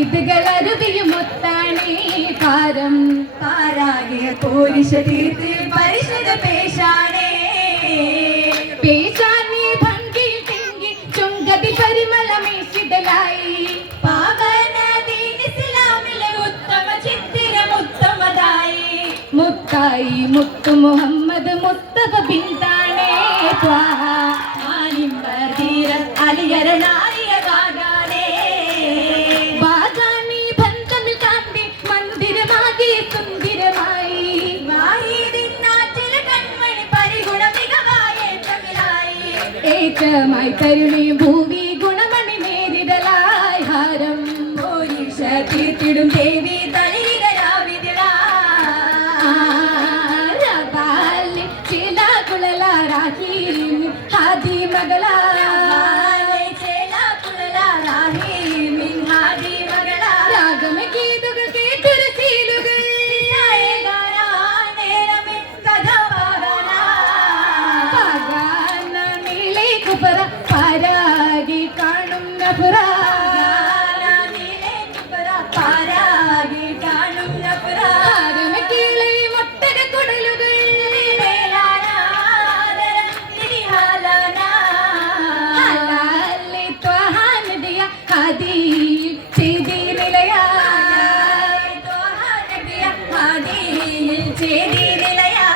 ഈദ്കളരുവിയുമൊത്താണേ പാരം പാരാകിയ പോരിശ തീർത്ത് പരിശുദ്ധ പേശാനേ പേശാനേ ഭംഗിയിൽ തിങ്കി ചുങ്കതി പരിമളമേശിടലായി പാവന ദീൻ ഇസ്ലാമിലെ ഉത്തമ ചിത്തിരം ഉത്തമതായി മുത്തായി മുത്തു മുഹമ്മദ് മുസ്തഫ ബിന്ദാണേ ത്വാഹ ആനിമ്പതീര അലിയരനായ ഗാഗാനേ ബാഗാനി ബന്ധമിൽ കാന്തി മന്ദിരമാകെ സുന്ദരമായി വാഹിദിനാറ്റിൽ കൺമണി പരിഗുണ മികവായ തമിഴായി ഏറ്റമായി കരുണയും ഭൂവി ഗുണമണി നേരിടലായി ഹാരം പോരിശ തീർത്തിടും ദേവി തളിരരാവിതിടാ രബാലി ചില കുളലാരാഹി ഹാദി മകളാ രാഗമ ഗീതുകൾ കേട്ടൊരു ശീലുകൾ പാകാന നീളെ കുപറ പാരാകി കാണും നഫുറ രാഗമ കീളെ മൊട്ടക കുടലുകൾ ഹലാലി ത്വഹാന ദിയ ഹാദിയിൽ ചെയ്തി നിലയാ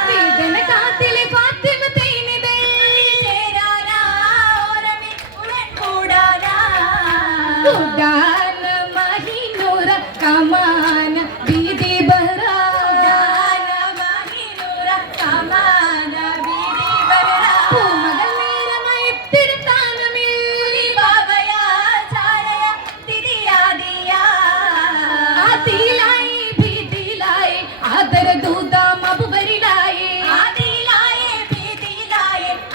വേദന കാത്തിലെ ഫാത്തിമ തൈനിതേ ഉദാന മഹിനൂറ കമാന ബീദി ബഹ്റാ പൂമകൾ നേരമായി തിരുത്താനമിൽ ആദിലായി ഭീതിലായി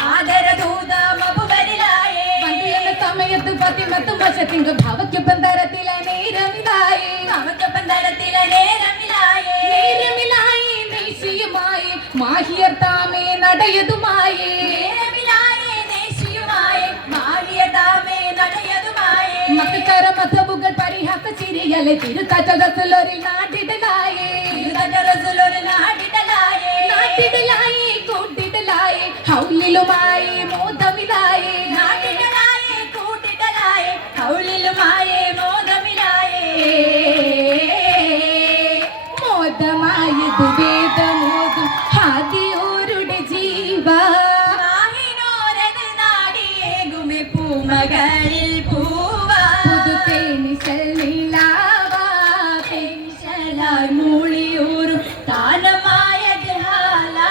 ആദര ദൂതാം അബുബരിലായി വന്ദിയെന്ന സമയത്ത് ഫാത്തിമത്ത് വശത്തിങ്ക ഭാവയ്ക്ക് ബന്ധരത്തിലെ നേരമിലായി നേരമിലായി ദേശീയമായി മാഹിയർ താമേ നടയതുമായി മക്കര മതബുകൾ പരിഹാസ ചിരിയലെ തിരുത്തരസലൊരിൽ നാട്ടിടലായി നാട്ടിടലായി കൂട്ടിടലായി ഹൗലിലുമായി മോദമിലായി മോദമായത് വേദമോദം ഹാദിയോരുടെ ജീവ മകളിൽ പൂവാ പുതുതേനിശൽ നീലാവാ പെൻഷലായി മൂളിയൂറും താനമായ ജഹാലാ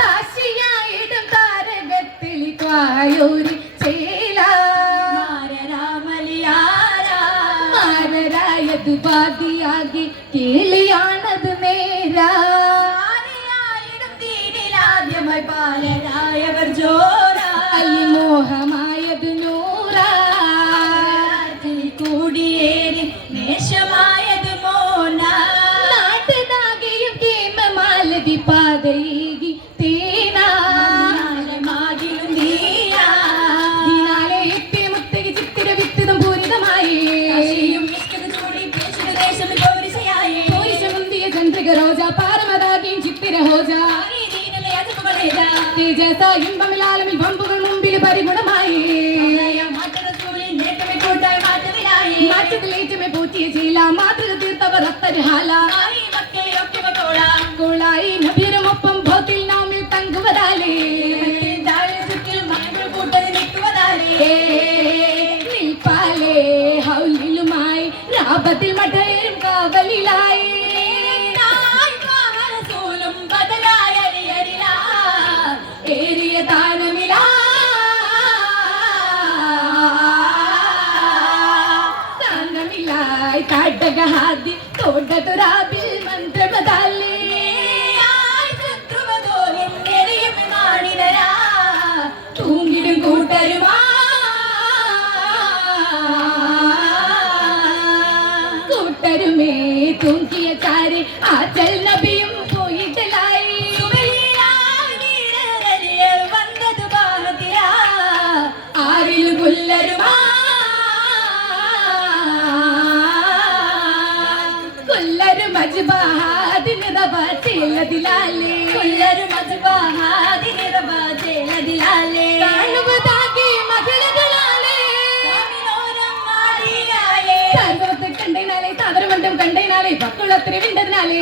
താശിയായിടും താരകത്തിൽ ക്വായൂരി ചേല മാരരായത് ബാദിയാകി കേളിയാണത് നേരാ ദീനിലാദ്യമായി ബാലരായവർ ജോരാ അലിമോഹമായത് നൂറാ കൂടിയേറി നേശമായത് മോന നാട്ടുനാകെയും കേമമാലതി പാതയേകി തേനാ മാകിലും നീയാ ദിനാലെ എത്തിയ മുത്തകി ചിത്തിര വിത്തിതും പൂരിതമായി ചൂടി പേശിയ ദേശം ഗൗരിശയായി പോരിശമുന്തിയ ചന്ദ്രിക റോജ പാരമതാകിയും ചിത്തിര ഹോജ തേജസ ഇമ്പമിലാലമിൽ വമ്പുകൾ മുമ്പിൽ പരിഗുണമായി മാറ്റത്തിലേറ്റമേ പോറ്റിയ ശീല മാതൃക തീർത്തവർ അത്തരഹാല കോളായി നബിയരുമൊപ്പം ഭൗത്തിൽ നാമിൽ തങ്കുവതാലേ നിൽപ്പാലേ ഹൗലിലുമായി രാപത്തിൽ മഠയരും കാവലിലായി ഏറിയ താരമിലാ താങ്ങമില്ലായി കാട്ടകഹാദി തോട്ടതുരാബിൽ മന്ത്രമതാലേ തൂങ്ങിടും കൂട്ടരുമാ കൂട്ടരുമേ തൂങ്ങിയ ചാരി ആച്ചൽ നബിയും പോയിട്ടലായി ആരിലും പുല്ലരുമാ മജ്ബഹാദിനിറബാചേലദിലാലേ കുല്ലരു മജ്ബഹാദിനിറബാചേലദിലാലേ കാണുവതാകെ മകളകളാലേ കാമിനോരം മാടിയാലേ സർവത്തെ കണ്ടതിനാലേ സാദരമന്തം കണ്ടതിനാലേ പക്കുളത്തിരി വിണ്ടതിനാലേ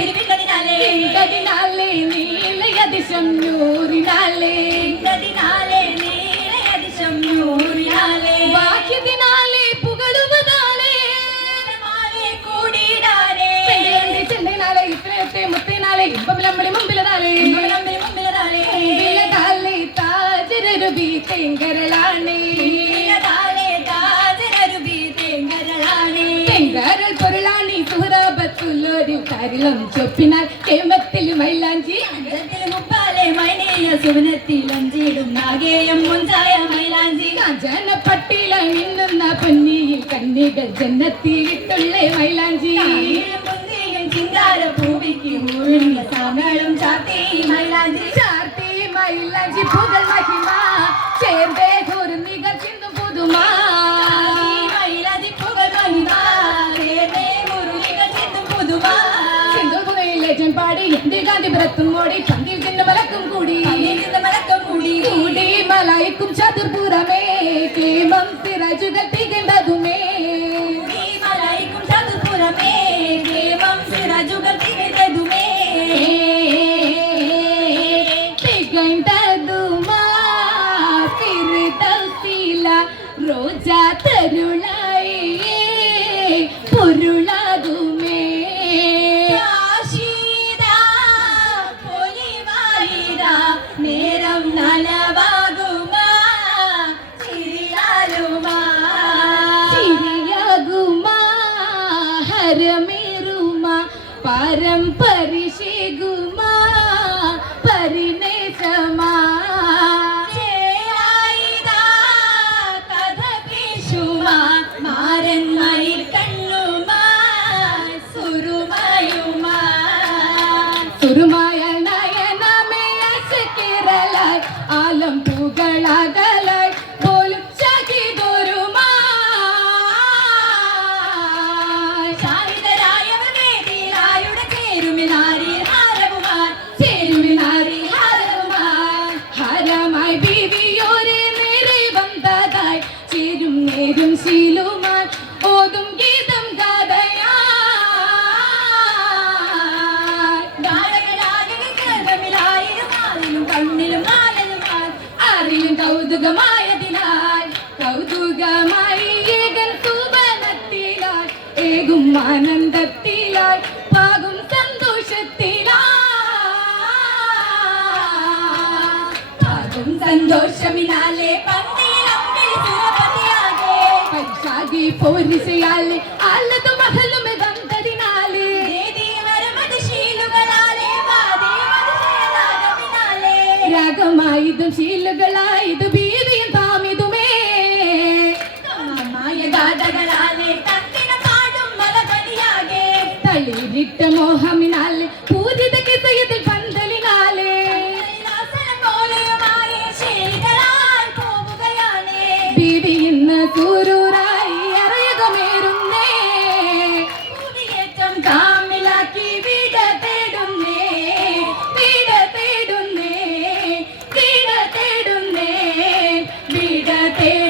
തിരുവിണ്ടതിനാലേ വിണ്ടതിനാലേ നീലയതിശം നൂറിനാലേ വിണ്ടതിനാലേ നീലയതിശം നൂറിനാലേ വാക്യത്തിനാലേ പുകളുവതാലേ കൂടിയിടാനേ ചെണ്ടയിനാലേ ഇത്രയത്തെ മുത്തിനാലേ ഇമ്പമിലമ്പളി മുമ്പിലതാലേ മുമ്പിലതാലേ മുമ്പിലതാലേ താജരരുബി തെങ്കരളാണേ തെങ്കരൾ പൊരുളാണി സുഹൃബത്തുള്ളൊരു കരളം ചൊപ്പിനാൽ കേമത്തിൽ മൈലാഞ്ചി കാഞ്ചനപ്പട്ടില മിന്നുന്ന പൊന്നിയിൽ കന്നികൾ ജന്നത്തിയിട്ടുള്ള മൈലാഞ്ചി ചാർത്തി മൈലാഞ്ചി പുകൾ മഹിമ ചേർന്നേ കുറുനികൾ ചിന്തു പുതുമാ പാടി എന്റെ ഗാന്ധിപുരത്തും ഓടി പന്തിൽ നിന്ന് മലക്കും കൂടി കൂടി മലയക്കും ചതുർപുറമേ കേമം സിറജുകൾ തികണ്ടതുമേ തികണ്ടതുമാ തിരുതൗസില റോജാ തരുളായി പൊരുളാകുമേ നേരം നനവാകുമാ ചിരിയാലുമാ ചിരിയാകുമാ ഹരമേറുമാ പരംപരിശേകുമാ പരിണേശമാ ചേരായിതാ കഥ പേശുമാ മാരൻ മയിൽ കണ്ണുമാ സുരുമയുമാ സുരുമായ ആലം പൂകളാകലായി പോലും ശാഖി ഗോരുമായി ശാരിതരായവർ വേദിയിലായുടെ ചേരുമിനാരി ഹാരവുമായി ചേരുമിനാരി ഹാരവുമായി ഹാരമായി ബീവിയോരെ നേരെ വന്നതായി ചേരും നേരും ശീലുമായി ഓതും ഗീതം ഗാതയായി കണ്ണിലും അറിയും കൗതുകമായതിനാൽ കൗതുകമായി ഏകൻ സുബനത്തിലാൽ ഏകും ആനന്ദത്തിലാൽ പാകും സന്തോഷത്തിലാകും സന്തോഷമിനാലെ പന്തിയിലമ്പിൽ സുരപതിയാകെ പൈശാഖി പോരിശയാലെ അല്ലതു മഹലും വന്നതിനാലേ രാഗമായതും ശീലുകളായത് ബീവിയും താമിതുമേ ഗാഥകളാലെ തത്തിന പാടും മലപതിയാകെ തളിരിട്ട മോഹമിനാലെ പൂജിത കിസയത്തിൽ പന്തലിനാലേ ബീവി ഇന്ന് സൂരൂരായി അറിയുകമേറുന്നേ കാമിലാക്കി വീട തേടുന്നേ വീട തേടുന്നേ വീട തേടുന്നേ വീട തേടുന്നേ